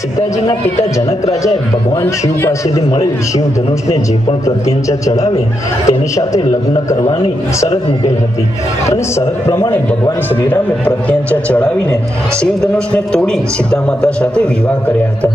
સીતાજીના પિતા જનક રાજાએ ભગવાન શિવ પાસેથી મળેલ શિવ ધનુષને જે પણ પ્રત્યંચા ચડાવે તેની સાથે લગ્ન કરવાની શરત મૂકેલ હતી અને શરત પ્રમાણે ભગવાન શ્રીરામે પ્રત્યંચા ચડાવીને શિવ ધનુષને તોડી સીતા માતા સાથે વિવાહ કર્યા હતા.